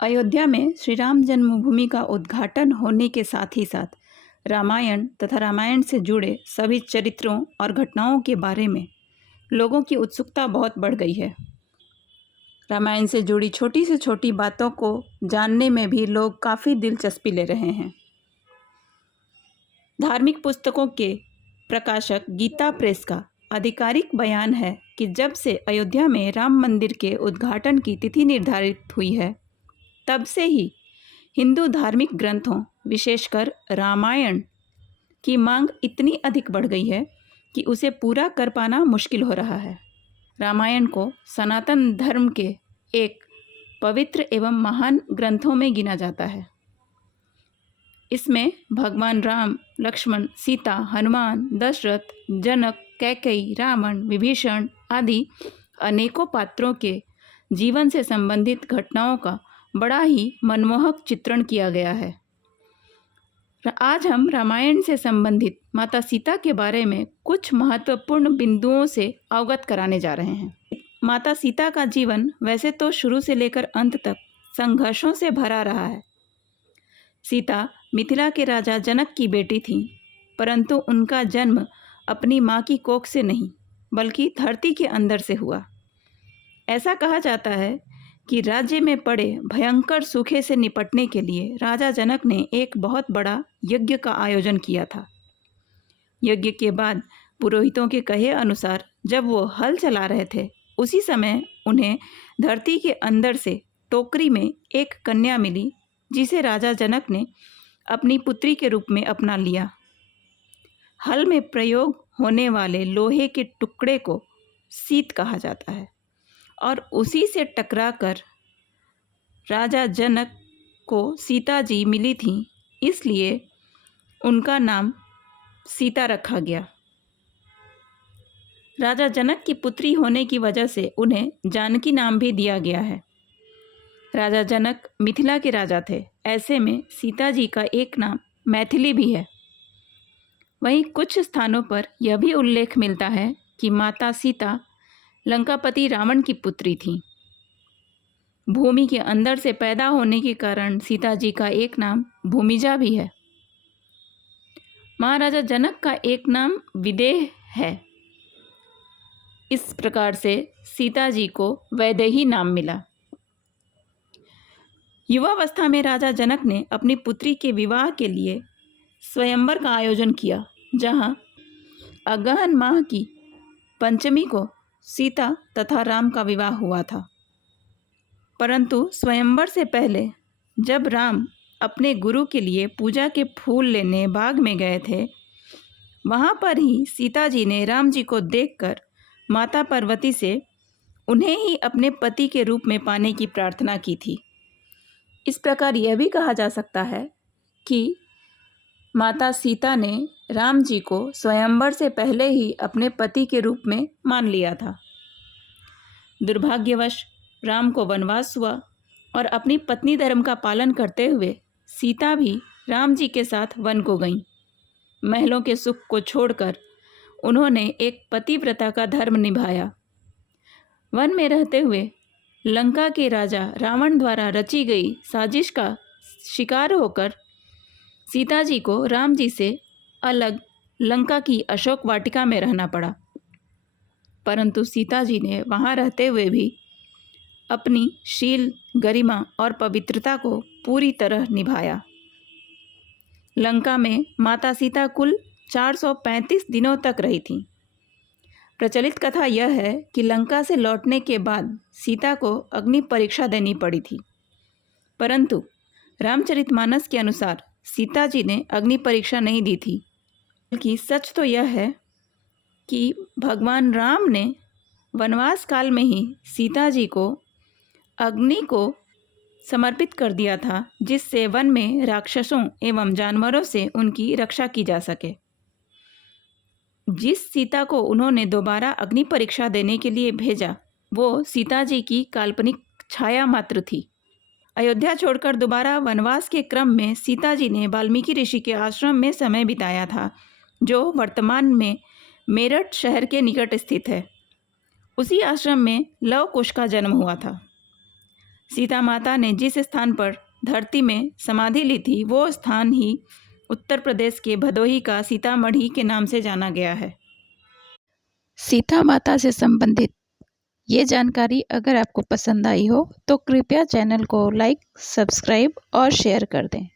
अयोध्या में श्री राम जन्मभूमि का उद्घाटन होने के साथ ही साथ रामायण तथा रामायण से जुड़े सभी चरित्रों और घटनाओं के बारे में लोगों की उत्सुकता बहुत बढ़ गई है। रामायण से जुड़ी छोटी से छोटी बातों को जानने में भी लोग काफ़ी दिलचस्पी ले रहे हैं। धार्मिक पुस्तकों के प्रकाशक गीता प्रेस का आधिकारिक बयान है कि जब से अयोध्या में राम मंदिर के उद्घाटन की तिथि निर्धारित हुई है, तब से ही हिंदू धार्मिक ग्रंथों विशेषकर रामायण की मांग इतनी अधिक बढ़ गई है कि उसे पूरा कर पाना मुश्किल हो रहा है। रामायण को सनातन धर्म के एक पवित्र एवं महान ग्रंथों में गिना जाता है। इसमें भगवान राम, लक्ष्मण, सीता, हनुमान, दशरथ, जनक, कैकेयी, रावण, विभीषण आदि अनेकों पात्रों के जीवन से संबंधित घटनाओं का बड़ा ही मनमोहक चित्रण किया गया है। आज हम रामायण से संबंधित माता सीता के बारे में कुछ महत्वपूर्ण बिंदुओं से अवगत कराने जा रहे हैं। माता सीता का जीवन वैसे तो शुरू से लेकर अंत तक संघर्षों से भरा रहा है। सीता मिथिला के राजा जनक की बेटी थीं, परंतु उनका जन्म अपनी माँ की कोख से नहीं बल्कि धरती के अंदर से हुआ। ऐसा कहा जाता है कि राज्य में पड़े भयंकर सूखे से निपटने के लिए राजा जनक ने एक बहुत बड़ा यज्ञ का आयोजन किया था। यज्ञ के बाद पुरोहितों के कहे अनुसार जब वो हल चला रहे थे, उसी समय उन्हें धरती के अंदर से टोकरी में एक कन्या मिली, जिसे राजा जनक ने अपनी पुत्री के रूप में अपना लिया। हल में प्रयोग होने वाले लोहे के टुकड़े को सीत कहा जाता है और उसी से टकराकर राजा जनक को सीता जी मिली थीं, इसलिए उनका नाम सीता रखा गया। राजा जनक की पुत्री होने की वजह से उन्हें जानकी नाम भी दिया गया है। राजा जनक मिथिला के राजा थे, ऐसे में सीता जी का एक नाम मैथिली भी है। वहीं कुछ स्थानों पर यह भी उल्लेख मिलता है कि माता सीता लंकापति रावण की पुत्री थीं। भूमि के अंदर से पैदा होने के कारण सीता जी का एक नाम भूमिजा भी है। महाराजा जनक का एक नाम विदेह है। इस प्रकार से सीता जी को वैदेही नाम मिला। युवावस्था में राजा जनक ने अपनी पुत्री के विवाह के लिए स्वयंवर का आयोजन किया, जहां अगहन माह की पंचमी को सीता तथा राम का विवाह हुआ था। परंतु स्वयंवर से पहले जब राम अपने गुरु के लिए पूजा के फूल लेने बाग में गए थे, वहां पर ही सीता जी ने राम जी को देखकर माता पार्वती से उन्हें ही अपने पति के रूप में पाने की प्रार्थना की थी। इस प्रकार यह भी कहा जा सकता है कि माता सीता ने राम जी को स्वयंवर से पहले ही अपने पति के रूप में मान लिया था। दुर्भाग्यवश राम को वनवास हुआ और अपनी पत्नी धर्म का पालन करते हुए सीता भी राम जी के साथ वन को गईं। महलों के सुख को छोड़कर उन्होंने एक पतिव्रता का धर्म निभाया। वन में रहते हुए लंका के राजा रावण द्वारा रची गई साजिश का शिकार होकर सीता जी को राम जी से अलग लंका की अशोक वाटिका में रहना पड़ा। परंतु सीता जी ने वहाँ रहते हुए भी अपनी शील, गरिमा और पवित्रता को पूरी तरह निभाया। लंका में माता सीता कुल 435 दिनों तक रही थीं। प्रचलित कथा यह है कि लंका से लौटने के बाद सीता को अग्नि परीक्षा देनी पड़ी थी, परंतु रामचरितमानस के अनुसार सीता जी ने अग्नि परीक्षा नहीं दी थी, बल्कि सच तो यह है कि भगवान राम ने वनवास काल में ही सीता जी को अग्नि को समर्पित कर दिया था, जिससे वन में राक्षसों एवं जानवरों से उनकी रक्षा की जा सके। जिस सीता को उन्होंने दोबारा अग्नि परीक्षा देने के लिए भेजा, वो सीता जी की काल्पनिक छाया मात्र थी। अयोध्या छोड़कर दोबारा वनवास के क्रम में सीता जी ने वाल्मीकि ऋषि के आश्रम में समय बिताया था, जो वर्तमान में मेरठ शहर के निकट स्थित है। उसी आश्रम में लव कुश का जन्म हुआ था। सीता माता ने जिस स्थान पर धरती में समाधि ली थी वो स्थान ही उत्तर प्रदेश के भदोही का सीतामढ़ी के नाम से जाना गया है। सीता माता से संबंधित ये जानकारी अगर आपको पसंद आई हो तो कृपया चैनल को लाइक, सब्सक्राइब और शेयर कर दें।